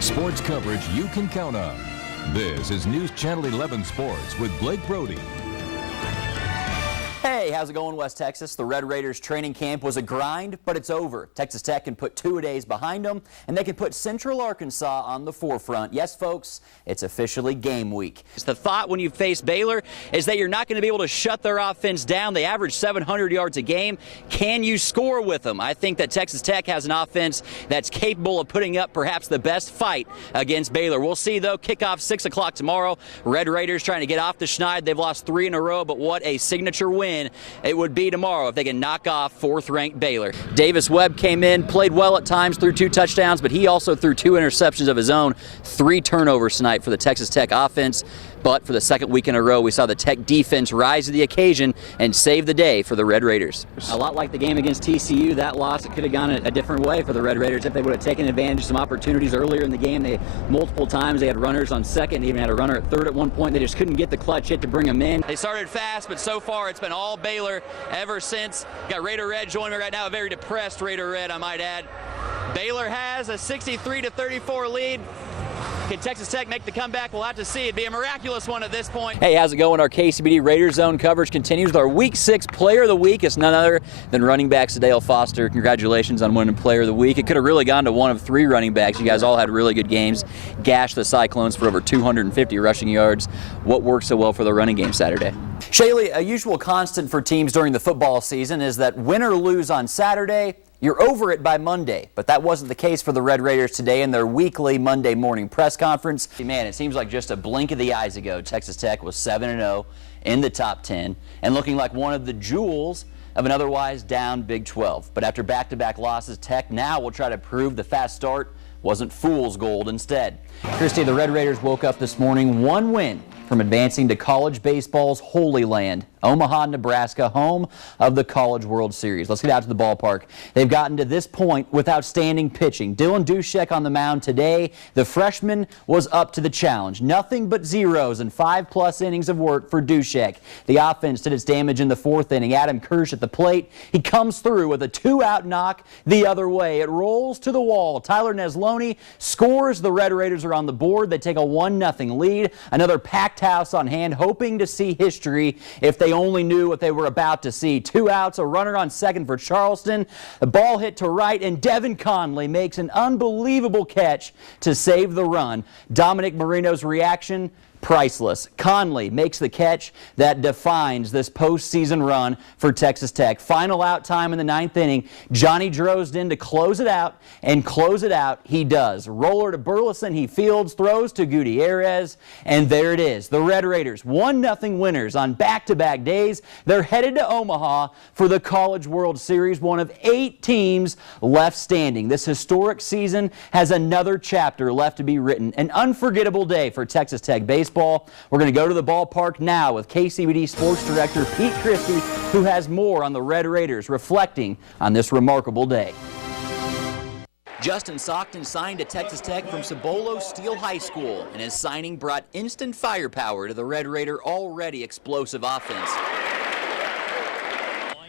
Sports coverage you can count on. This is News Channel 11 Sports with Blake Brodie. Hey, how's it going, West Texas? The Red Raiders training camp was a grind, but it's over. Texas Tech can put two-a-days behind them, and they can put Central Arkansas on the forefront. Yes, folks, it's officially game week. The thought when you face Baylor is that you're not going to be able to shut their offense down. They average 700 yards a game. Can you score with them? I think that Texas Tech has an offense that's capable of putting up perhaps the best fight against Baylor. We'll see, though. Kickoff 6 o'clock tomorrow. Red Raiders trying to get off the schneid. They've lost 3 in a row, but what a signature win it would be tomorrow if they can knock off 4th-ranked Baylor. Davis Webb came in, played well at times, threw 2 touchdowns, but he also threw 2 interceptions of his own, 3 turnovers tonight for the Texas Tech offense. But for the second week in a row, we saw the Tech defense rise to the occasion and save the day for the Red Raiders. A lot like the game against TCU, that loss, it could have gone a different way for the Red Raiders if they would have taken advantage of some opportunities earlier in the game. Multiple times they had runners on second, even had a runner at third at one point. They just couldn't get the clutch hit to bring them in. They started fast, but so far it's been all Baylor ever since. Got Raider Red joining me right now, a very depressed Raider Red, I might add. Baylor has a 63-34 lead. Can Texas Tech make the comeback? We'll have to see. It'd be a miraculous one at this point. Hey, how's it going? Our KCBD Raider Zone coverage continues with our Week 6 Player of the Week. It's none other than running back Sadale Foster. Congratulations on winning Player of the Week. It could have really gone to one of 3 running backs. You guys all had really good games. Gashed the Cyclones for over 250 rushing yards. What worked so well for the running game Saturday? Shaylee, a usual constant for teams during the football season is that win or lose on Saturday, you're over it by Monday, but that wasn't the case for the Red Raiders today in their weekly Monday morning press conference. Man, it seems like just a blink of the eyes ago, Texas Tech was 7-0 in the top 10 and looking like one of the jewels of an otherwise down Big 12. But after back-to-back losses, Tech now will try to prove the fast start wasn't fool's gold instead. Christy, the Red Raiders woke up this morning 1 win from advancing to college baseball's Holy Land, Omaha, Nebraska, home of the College World Series. Let's get out to the ballpark. They've gotten to this point with outstanding pitching. Dylan Dushek on the mound today. The freshman was up to the challenge. Nothing but zeros and 5+ innings of work for Dushek. The offense did its damage in the 4th inning. Adam Kirsch at the plate. He comes through with a 2-out knock the other way. It rolls to the wall. Tyler Neslony scores. The Red Raiders are on the board. They take a 1-0 lead. Another packed house on hand, hoping to see history if they only knew what they were about to see. 2 outs, a runner on second for Charleston. The ball hit to right, and Devin Conley makes an unbelievable catch to save the run. Dominic Marino's reaction, priceless. Conley makes the catch that defines this postseason run for Texas Tech. Final out time in the 9th inning. Johnny Drozden to close it out, and close it out he does. Roller to Burleson, he fields, throws to Gutierrez, and there it is. The Red Raiders, 1-0 winners on back-to-back days. They're headed to Omaha for the College World Series, one of 8 teams left standing. This historic season has another chapter left to be written. An unforgettable day for Texas Tech baseball. We're going to go to the ballpark now with KCBD Sports Director Pete Christie, who has more on the Red Raiders, reflecting on this remarkable day. Justin Stockton signed to Texas Tech from Cibolo Steele High School, and his signing brought instant firepower to the Red Raider already explosive offense.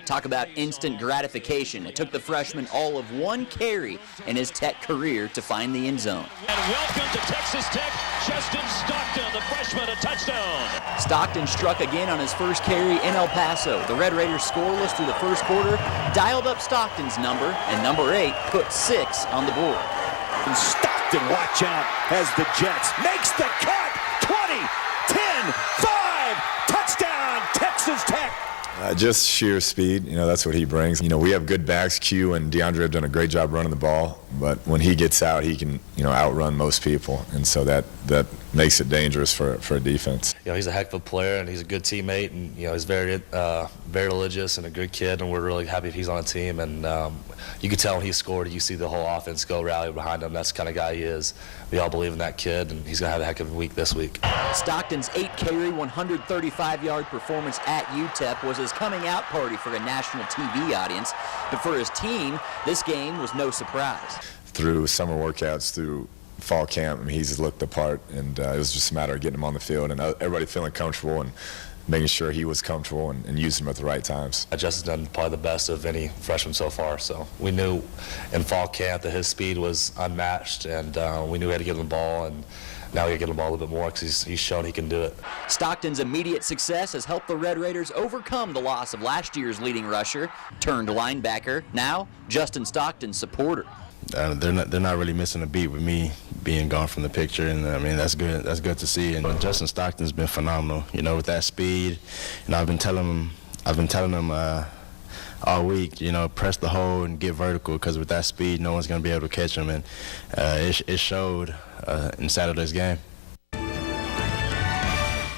Talk about instant gratification. It took the freshman all of 1 carry in his Tech career to find the end zone. And welcome to Texas Tech, Justin Stockton, the freshman, a touchdown. Stockton struck again on his first carry in El Paso. The Red Raiders scoreless through the first quarter, dialed up Stockton's number, and number 8 put 6 on the board. And Stockton, watch out, as the Jets makes the cut. 20, 10, 5, touchdown, Texas Tech. Just sheer speed, that's what he brings. We have good backs. Q and DeAndre have done a great job running the ball, but when he gets out, he can, outrun most people, and so that makes it dangerous for a defense. He's a heck of a player, and he's a good teammate, and he's very religious and a good kid, and we're really happy if he's on a team. And you can tell when he scored, you see the whole offense go rally behind him. That's the kind of guy he is. We all believe in that kid, and he's going to have a heck of a week this week. Stockton's 8-carry, 135-yard performance at UTEP was his coming out party for a national TV audience. But for his team, this game was no surprise. Through summer workouts, through fall camp, he's looked the part, and it was just a matter of getting him on the field and everybody feeling comfortable and making sure he was comfortable and using him at the right times. Justin's done probably the best of any freshman so far, so we knew in fall camp that his speed was unmatched, and we knew we had to get him the ball, and now we got to get him the ball a little bit more because he's shown he can do it. Stockton's immediate success has helped the Red Raiders overcome the loss of last year's leading rusher, turned linebacker, now Justin Stockton's supporter. They're not really missing a beat with me being gone from the picture, and I mean that's good. That's good to see. And Justin Stockton's been phenomenal. You know, with that speed. And I've been telling him all week. You know, press the hole and get vertical, because with that speed, no one's going to be able to catch him. And it showed in Saturday's game.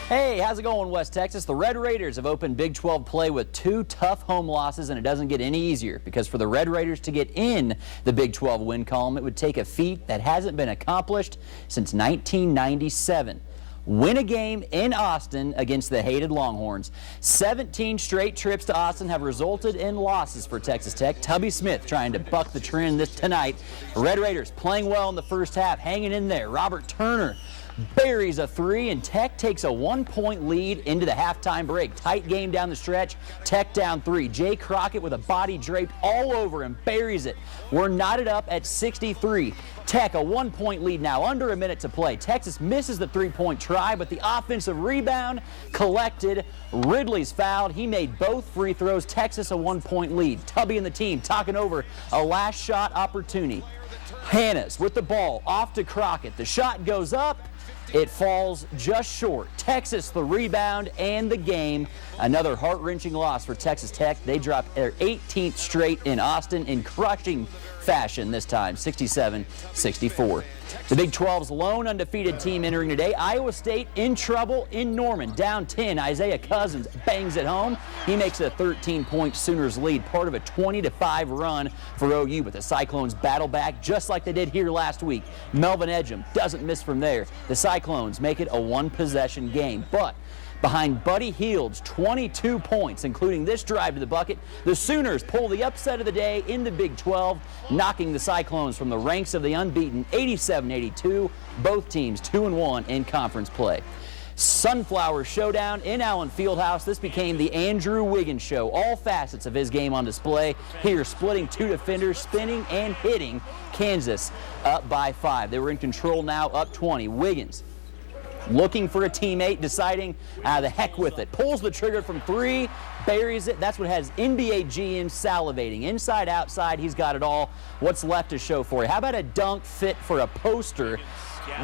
Hey, how's it going, West Texas? The Red Raiders have opened Big 12 play with 2 tough home losses, and it doesn't get any easier, because for the Red Raiders to get in the Big 12 win column, it would take a feat that hasn't been accomplished since 1997. Win a game in Austin against the hated Longhorns. 17 straight trips to Austin have resulted in losses for Texas Tech. Tubby Smith trying to buck the trend tonight. Red Raiders playing well in the first half, hanging in there. Robert Turner buries a 3, and Tech takes a 1-point lead into the halftime break. Tight game down the stretch. Tech down 3. Jay Crockett with a body draped all over him buries it. We're knotted up at 63. Tech a 1-point lead now, under a minute to play. Texas misses the 3-point try, but the offensive rebound collected. Ridley's fouled. He made both free throws. Texas a 1-point lead. Tubby and the team talking over a last shot opportunity. Hannas with the ball off to Crockett. The shot goes up. It falls just short. Texas the rebound and the game. Another heart-wrenching loss for Texas Tech. They dropped their 18th straight in Austin in crushing fashion this time, 67-64. The Big 12's lone undefeated team entering today, Iowa State in trouble in Norman. Down 10, Isaiah Cousins bangs it home. He makes it a 13-point Sooners lead, part of a 20-5 run for OU, but the Cyclones battle back just like they did here last week. Melvin Edgem doesn't miss from there. The Cyclones make it a one-possession game, but behind Buddy Hield's 22 points, including this drive to the bucket, the Sooners pull the upset of the day in the Big 12, knocking the Cyclones from the ranks of the unbeaten 87-82. Both teams 2-1 in conference play. Sunflower showdown in Allen Fieldhouse. This became the Andrew Wiggins show. All facets of his game on display. Here, splitting 2 defenders, spinning and hitting Kansas up by 5. They were in control now, up 20. Wiggins looking for a teammate, deciding the heck with it. Pulls the trigger from 3, buries it. That's what has NBA GM salivating. Inside, outside, he's got it all. What's left to show for you? How about a dunk fit for a poster?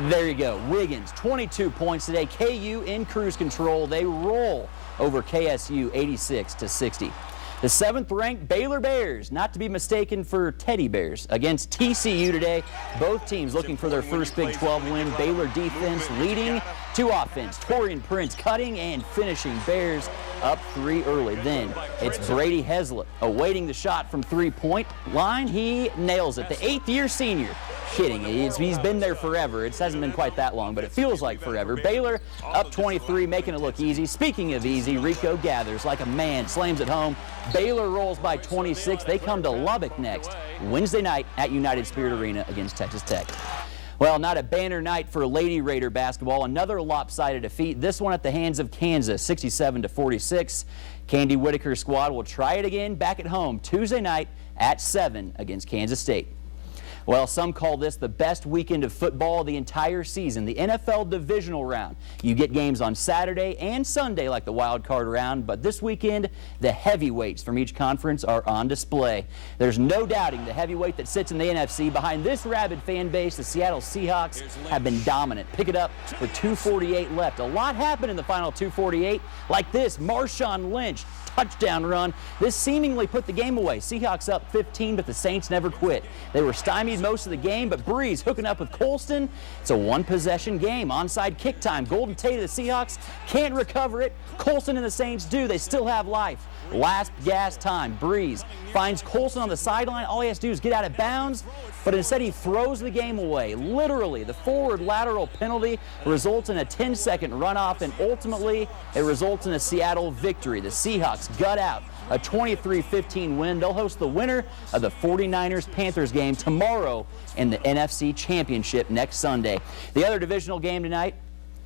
There you go. Wiggins, 22 points today. KU in cruise control. They roll over KSU 86-60. The 7th-ranked Baylor Bears, not to be mistaken for teddy bears, against TCU today. Both teams looking for their first Big 12 win. Baylor defense leading to offense. Torian Prince cutting and finishing. Bears up 3 early. Then it's Brady Heslop awaiting the shot from 3-point line. He nails it. The 8th-year senior hitting. He's been there forever. It hasn't been quite that long, but it feels like forever. Baylor up 23, making it look easy. Speaking of easy, Rico gathers like a man, slams it home. Baylor rolls by 26. They come to Lubbock next Wednesday night at United Spirit Arena against Texas Tech. Well, not a banner night for Lady Raider basketball. Another lopsided defeat, this one at the hands of Kansas, 67-46. Candy Whitaker's squad will try it again back at home Tuesday night at 7 against Kansas State. Well, some call this the best weekend of football of the entire season, the NFL divisional round. You get games on Saturday and Sunday like the wild card round, but this weekend, the heavyweights from each conference are on display. There's no doubting the heavyweight that sits in the NFC. Behind this rabid fan base, the Seattle Seahawks have been dominant. Pick it up with 2:48 left. A lot happened in the final 2:48, like this Marshawn Lynch touchdown run. This seemingly put the game away. Seahawks up 15, but the Saints never quit. They were stymied most of the game, but Breeze hooking up with Colston. It's a one-possession game. Onside kick time. Golden Tate of the Seahawks can't recover it. Colston and the Saints do. They still have life. Last gas time. Breeze finds Colston on the sideline. All he has to do is get out of bounds, but instead he throws the game away. Literally, the forward lateral penalty results in a 10-second runoff, and ultimately it results in a Seattle victory. The Seahawks gut out a 23-15 win. They'll host the winner of the 49ers-Panthers game tomorrow in the NFC Championship next Sunday. The other divisional game tonight,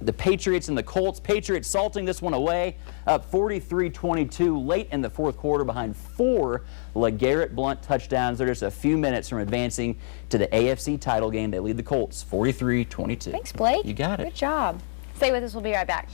the Patriots and the Colts. Patriots salting this one away, up 43-22 late in the fourth quarter behind 4 LeGarrette Blount touchdowns. They're just a few minutes from advancing to the AFC title game. They lead the Colts 43-22. Thanks, Blake. You got it. Good job. Stay with us. We'll be right back.